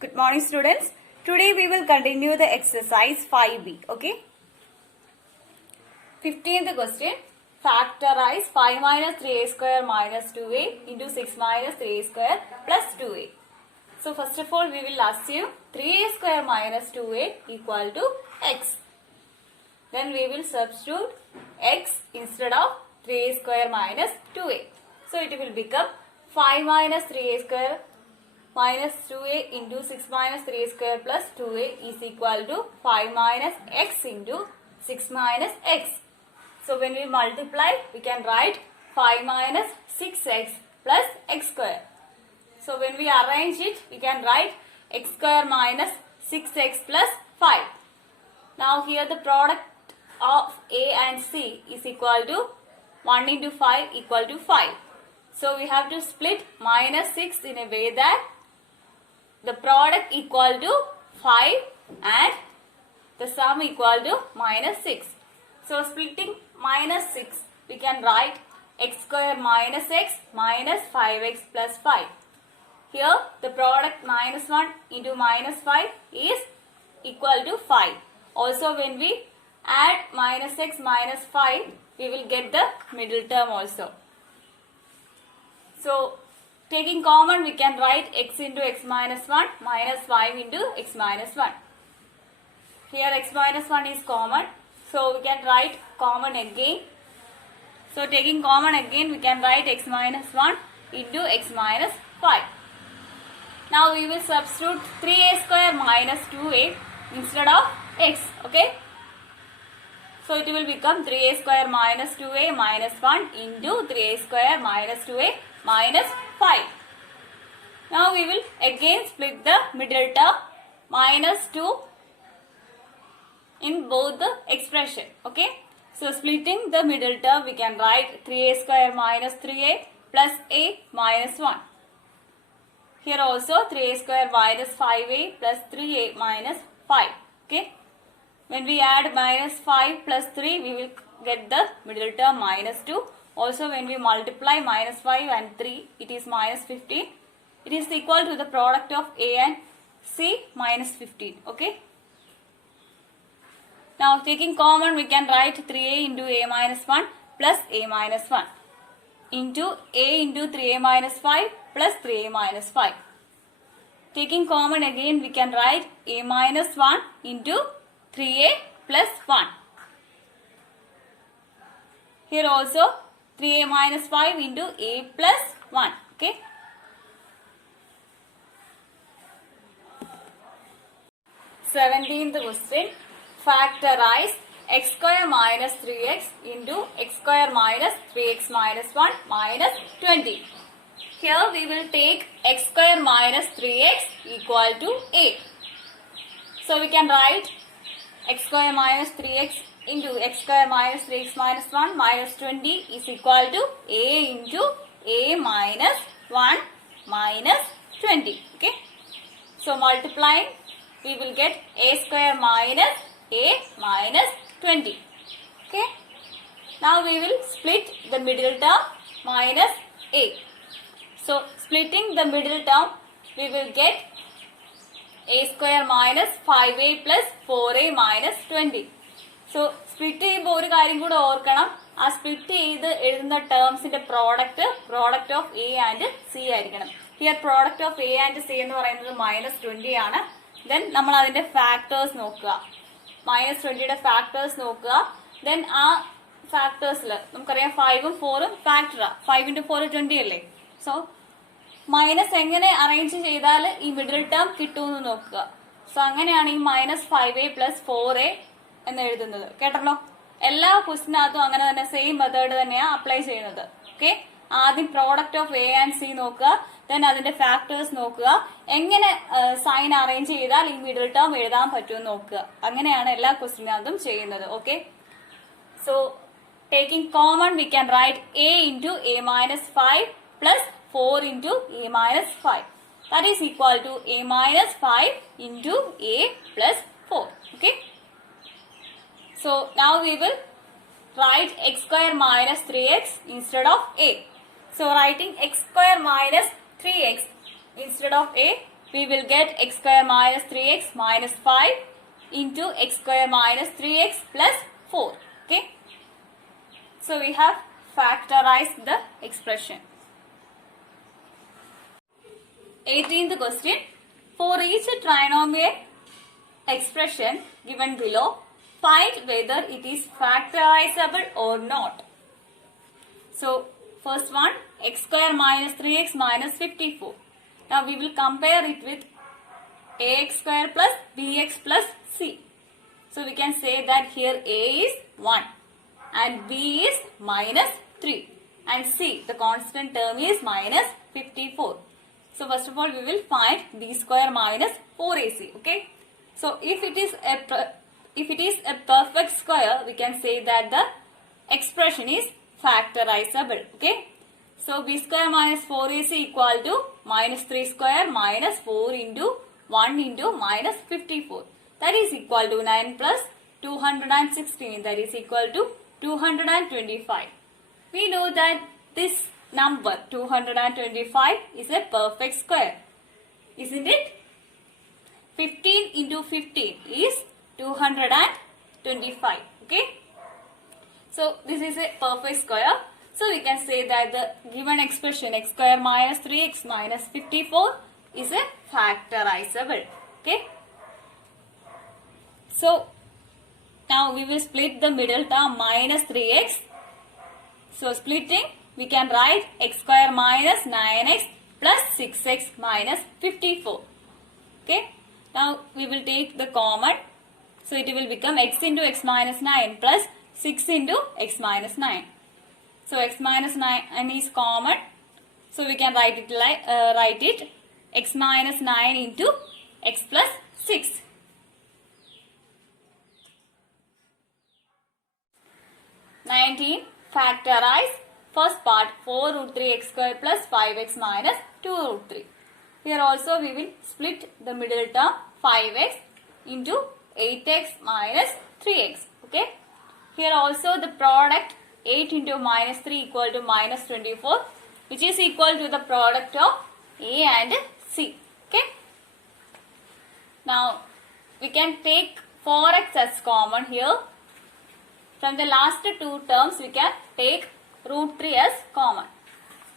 Good morning, students. Today we will continue the exercise 5b. Okay. 15th question. Factorize 5 minus 3a square minus 2a into 6 minus 3a square plus 2a. So first of all, we will assume 3a square minus 2a equal to x. Then we will substitute x instead of 3a square minus 2a. So it will become 5 minus 3a square minus 2a into 6 minus 3a square plus 2a is equal to 5 minus x into 6 minus x. So when we multiply, we can write 5 minus 6x plus x square. So when we arrange it, we can write x square minus 6x plus 5. Now here the product of a and c is equal to 1 into 5 equal to 5. So we have to split minus 6 in a way that the product equal to 5 and the sum equal to minus 6. So splitting minus 6, we can write x square minus x minus 5x plus 5. Here the product minus 1 into minus 5 is equal to 5. Also when we add minus x minus 5, we will get the middle term also. So taking common, we can write x into x minus 1 minus 5 into x minus 1. Here x minus 1 is common. So we can write common again. So taking common again, we can write x minus 1 into x minus 5. Now we will substitute 3a square minus 2a instead of x. Okay. So it will become 3a square minus 2a minus 1 into 3a square minus 2a minus 5. Now we will again split the middle term minus 2 in both the expression. Okay. So splitting the middle term, we can write 3a square minus 3a plus a minus 1. Here also 3a square minus 5a plus 3a minus 5. Okay. When we add minus 5 plus 3, we will get the middle term minus 2. Also when we multiply minus 5 and 3, it is minus 15. It is equal to the product of a and c minus 15. Okay. Now taking common, we can write 3a into a minus 1 plus a minus 1 into a into 3a minus 5 plus 3a minus 5. Taking common again, we can write a minus 1 into 3a plus 1. Here also 3a minus 5 into a plus 1. Okay. Seventeenth question. Factorize x square minus 3x into x square minus 3x minus 1 minus 20. Here we will take x square minus 3x equal to a. So we can write x square minus 3x into x square minus 3x minus 1 minus 20 is equal to a into a minus 1 minus 20. Okay. So multiplying, we will get a square minus a minus 20. Okay. Now we will split the middle term minus a. So splitting the middle term, we will get a square minus 5a plus 4a minus 20. So split ചെയ്യുമ്പോൾ ഒരു കാര്യം കൂടെ ഓർക്കണം, ആ split ചെയ്ത് എഴുതുന്ന ടേംസിന്റെ product of a and c ആയിരിക്കണം. Here product of a and c എന്ന് പറയുന്നത് minus 20 ആണ്. ദെൻ നമ്മൾ അതിന്റെ ഫാക്ടേഴ്സ് നോക്കുക. minus 20യുടെ ഫാക്ടേഴ്സ് നോക്കുക. ദെൻ ആ ഫാക്ടേഴ്സിൽ നമുക്കറിയാം 5ഉം 4ഉം ഫാക്ടറാ. 5 into 4 20 അല്ലേ. സോ മൈനസ് എങ്ങനെ അറേഞ്ച് ചെയ്താൽ ഈ മിഡിൽ ടേം കിട്ടുമെന്ന് നോക്കുക. സോ അങ്ങനെയാണ് ഈ മൈനസ് 5a പ്ലസ് 4a എന്ന് എഴുതുന്നത്. കേട്ടല്ലോ. എല്ലാ ക്വസ്റ്റിനകത്തും അങ്ങനെ തന്നെ സെയിം മെത്തേഡ് തന്നെയാണ് അപ്ലൈ ചെയ്യുന്നത്. ഓക്കെ. ആദ്യം product of a and C നോക്കുക. ദെൻ അതിന്റെ ഫാക്ടേഴ്സ് നോക്കുക. എങ്ങനെ സൈൻ അറേഞ്ച് ചെയ്താൽ ഈ മിഡിൽ ടേം എഴുതാൻ പറ്റുമെന്ന് നോക്കുക. അങ്ങനെയാണ് എല്ലാ ക്വസ്റ്റിനകത്തും ചെയ്യുന്നത്. Okay. So taking common, we can write a into a minus 5 plus 4 into a minus 5. That is equal to a minus 5 into a plus 4. Okay. So now we will write x square minus 3x instead of a. So writing x square minus 3x instead of a, we will get x square minus 3x minus 5 into x square minus 3x plus 4. Okay. So we have factorized the expression. 18th question. For each trinomial expression given below, find whether it is factorizable or not. So first one, x square minus 3x minus 54. Now we will compare it with ax square plus bx plus c. So we can say that here a is 1 and b is minus 3 and c, the constant term, is minus 54. So first of all we will find b square minus 4ac. Okay. So if it is a perfect square, we can say that the expression is factorizable. Okay. So b square minus 4ac equal to minus 3 square minus 4 into 1 into minus 54. That is equal to 9 plus 216. That is equal to 225. We know that this number 225 is a perfect square. Isn't it? 15 into 15 is 225. Okay. So this is a perfect square. So we can say that the given expression x square minus 3x minus 54 is a factorizable. Okay. So now we will split the middle term minus 3x. So splitting, we can write x square minus 9x plus 6x minus 54. Okay. Now we will take the common. So it will become x into x minus 9 plus 6 into x minus 9. So x minus 9 is common. So we can write it x minus 9 into x plus 6. Factorize. First part 4 root 3 x square plus 5x minus 2 root 3. Here also we will split the middle term 5x into 8x minus 3x. Okay. Here also the product 8 into minus 3 equal to minus 24, which is equal to the product of A and C. Okay. Now we can take 4x as common here. From the last two terms we can take root 3 as common.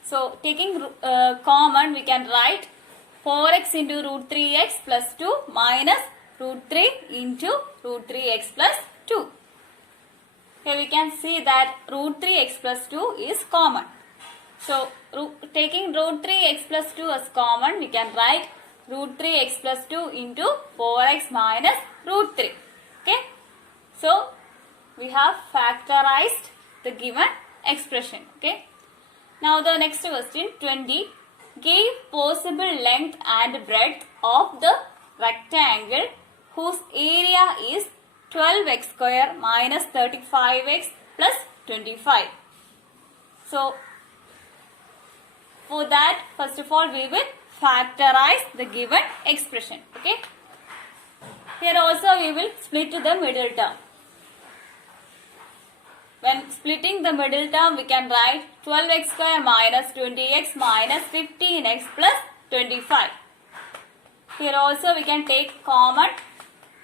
So taking common, we can write 4x into root 3x plus 2 minus root 3 into root 3x plus 2. Here we can see that root 3x plus 2 is common. So taking root 3x plus 2 as common, we can write root 3x plus 2 into 4x minus root 3. Okay. So we have factorized the given expression. Okay. Now the next question, 20. Give possible length and breadth of the rectangle whose area is 12x square minus 35x plus 25. So for that, first of all we will factorize the given expression. Okay. Here also we will split the middle term. When splitting the middle term, we can write 12x square minus 20x minus 15x plus 25. Here also we can take common.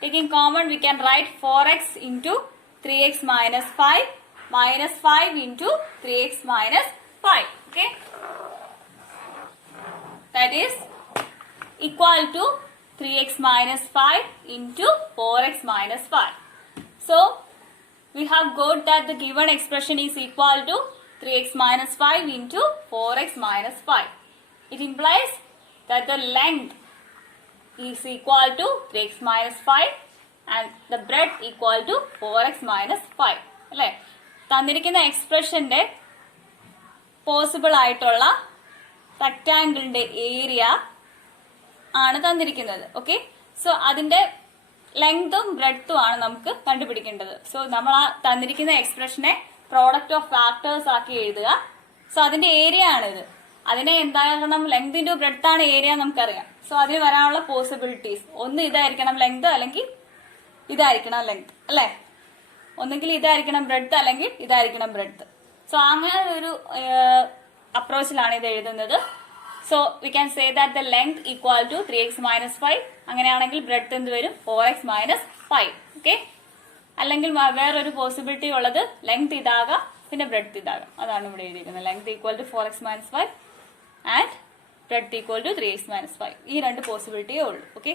Taking common, we can write 4x into 3x minus 5 minus 5 into 3x minus 5. Okay. That is equal to 3x minus 5 into 4x minus 5. So we have got that the given expression is equal to 3x minus 5 into 4x minus 5. It implies that the length is equal to 3x minus 5 and the breadth equal to 4x minus 5. Right? തന്നിരിക്കുന്ന എക്സ്പ്രഷന്റെ possible ആയിട്ടുള്ള റെക്ടാങ്കിളിന്റെ area ആണ് തന്നിരിക്കുന്നത്. Okay. So അതിന്റെ ലെങ്തും ബ്രെഡ്ത്തും ആണ് നമുക്ക് കണ്ടുപിടിക്കേണ്ടത്. So നമ്മൾ ആ തന്നിരിക്കുന്ന എക്സ്പ്രഷനെ പ്രോഡക്റ്റ് ഓഫ് ഫാക്ടേഴ്സ് ആക്കി എഴുതുക. സോ അതിന്റെ ഏരിയ ആണിത്. അതിനെ എന്താകണം, ലെങ്ത് ഇൻറ്റു ബ്രെഡ്ത്ത് ആണ് ഏരിയ നമുക്കറിയാം. സോ അതിന് വരാനുള്ള പോസിബിലിറ്റീസ്, ഒന്ന് ഇതായിരിക്കണം ലെങ്ത് അല്ലെങ്കിൽ ഇതായിരിക്കണം ലെങ്ത്, അല്ലേ? ഒന്നുകിൽ ഇതായിരിക്കണം ബ്രെഡ്ത്ത് അല്ലെങ്കിൽ ഇതായിരിക്കണം ബ്രെഡ്ത്ത്. സോ അങ്ങനെ ഒരു അപ്രോച്ചിലാണ് ഇത് എഴുതുന്നത്. So we can say that the length equal to 3x minus 5. അങ്ങനെയാണെങ്കിൽ ബ്രെഡ്ത്ത് എന്ത് വരും? 4x minus 5. ഓക്കെ. അല്ലെങ്കിൽ വേറൊരു പോസിബിലിറ്റി ഉള്ളത് ലെങ്ത് ഇതാകാം പിന്നെ ബ്രെഡ്ത്ത് ഇതാകാം. അതാണ് ഇവിടെ എഴുതിയിരിക്കുന്നത്. Length equal to 4x minus 5 and breadth equal to 3x minus 5. ഈ രണ്ട് പോസിബിലിറ്റിയേ ഉള്ളൂ. ഓക്കെ.